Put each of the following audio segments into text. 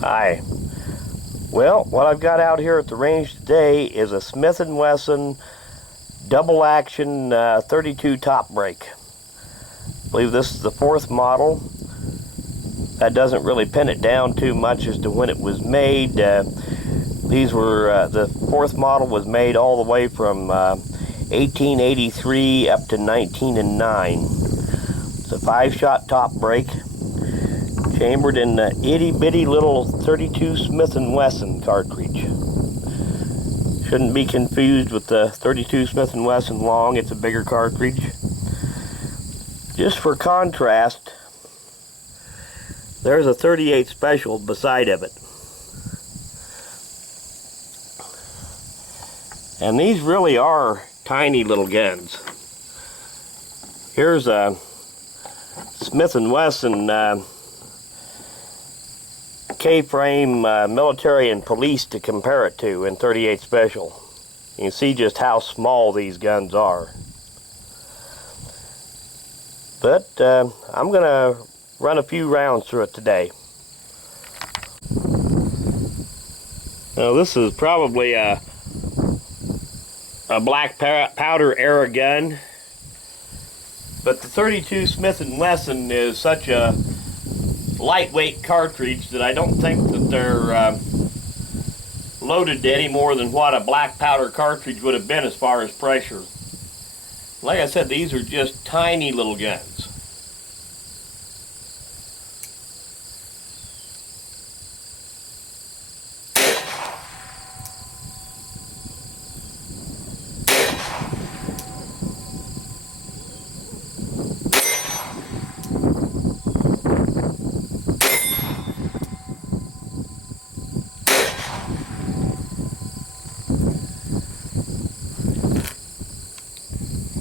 Hi. Well, what I've got out here at the range today is a Smith Wesson double action 32 top break. I believe this is the fourth model. That doesn't really pin it down too much as to when it was made. These were the fourth model was made all the way from 1883 up to 1909. It's a 5-shot top break, chambered in the itty-bitty little 32 Smith Wesson cartridge. Shouldn't be confused with the 32 Smith Wesson long. It's a bigger cartridge. Just for contrast, there's a 38 special beside of it. And these really are tiny little guns. Here's a Smith & Wesson K-frame military and police to compare it to in 38 special. You can see just how small these guns are. But I'm going to run a few rounds through it today. Now this is probably a black powder era gun, but the 32 Smith & Wesson is such a lightweight cartridge that I don't think that they're loaded to any more than what a black powder cartridge would have been as far as pressure. Like I said, these are just tiny little guns.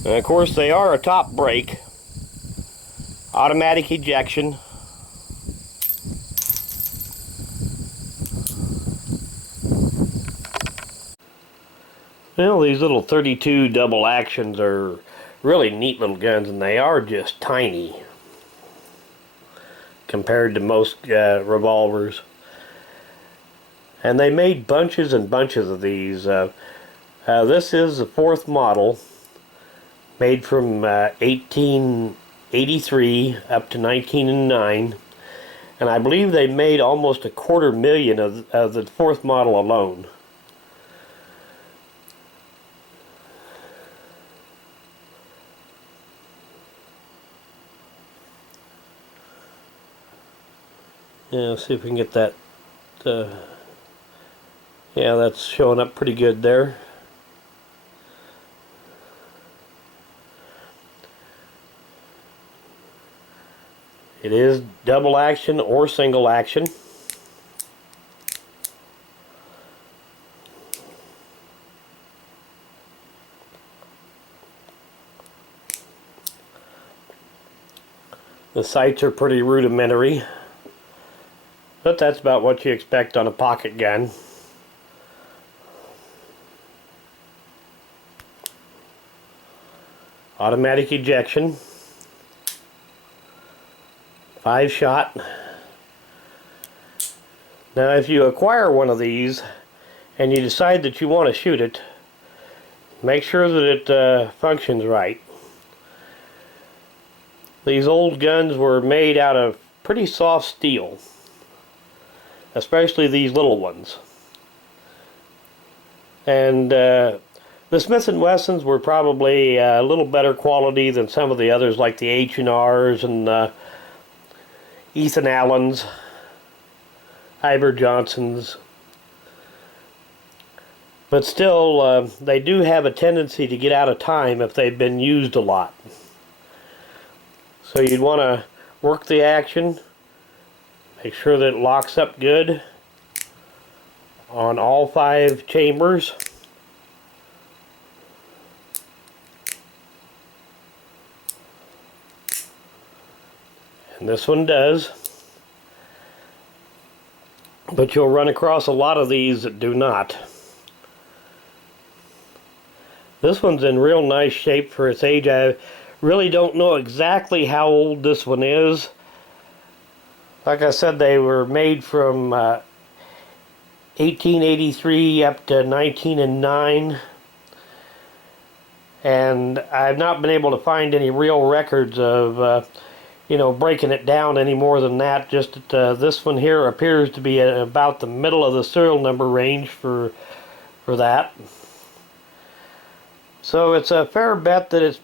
And of course they are a top break, automatic ejection. Well, these little 32 double actions are really neat little guns, and they are just tiny compared to most revolvers. And they made bunches and bunches of these. This is the fourth model, made from 1883 up to 1909, and I believe they made almost 250,000 of the fourth model alone. Yeah, let's see if we can get that. Yeah, that's showing up pretty good there. It is double action or single action. The sights are pretty rudimentary, but that's about what you expect on a pocket gun. Automatic ejection. 5-shot. Now if you acquire one of these and you decide that you want to shoot it, make sure that it functions right. These old guns were made out of pretty soft steel, especially these little ones. And the Smith & Wessons were probably a little better quality than some of the others, like the H&Rs and Ethan Allen's, Iver Johnson's. But still, they do have a tendency to get out of time if they've been used a lot. So you'd want to work the action, make sure that it locks up good on all 5 chambers. And this one does. But you'll run across a lot of these that do not. This one's in real nice shape for its age. I really don't know exactly how old this one is. Like I said, they were made from 1883 up to 1909. And I've not been able to find any real records of, breaking it down any more than that. Just that this one here appears to be at about the middle of the serial number range for that. So it's a fair bet that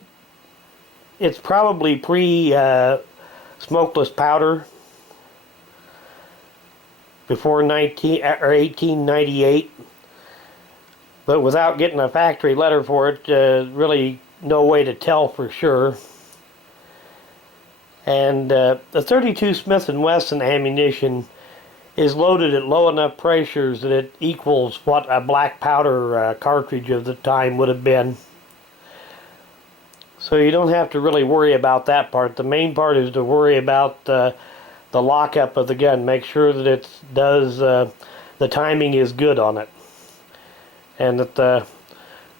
it's probably pre-smokeless powder before 1898. But without getting a factory letter for it, really no way to tell for sure. And the .32 Smith Wesson ammunition is loaded at low enough pressures that it equals what a black powder cartridge of the time would have been. So you don't have to really worry about that part. The main part is to worry about the lockup of the gun. Make sure that the timing is good on it, and that the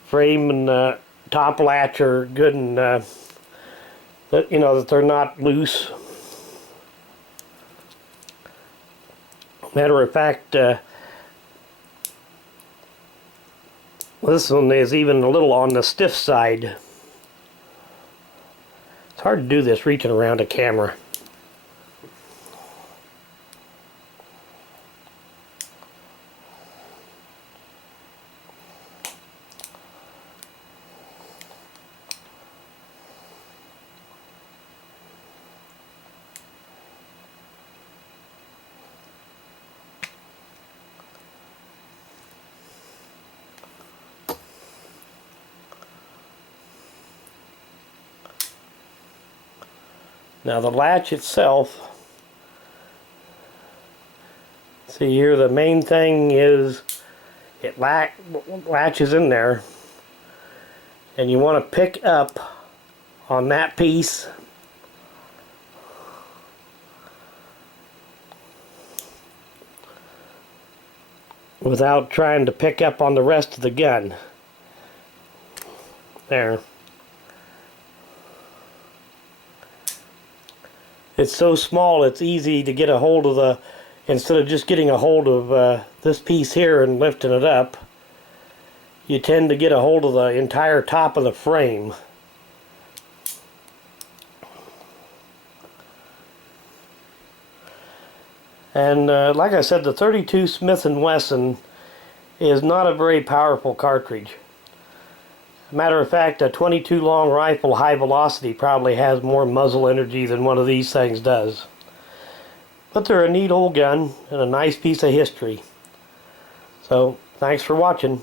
frame and top latch are good, and that they're not loose. Matter of fact, this one is even a little on the stiff side. It's hard to do this reaching around a camera. Now the latch itself, see here, the main thing is it latches in there, and you want to pick up on that piece without trying to pick up on the rest of the gun. There. It's so small it's easy to get a hold of instead of just getting a hold of this piece here and lifting it up, you tend to get a hold of the entire top of the frame. And like I said, the .32 Smith & Wesson is not a very powerful cartridge. Matter of fact, a .22 long rifle high velocity probably has more muzzle energy than one of these things does. But they're a neat old gun and a nice piece of history. So, thanks for watching.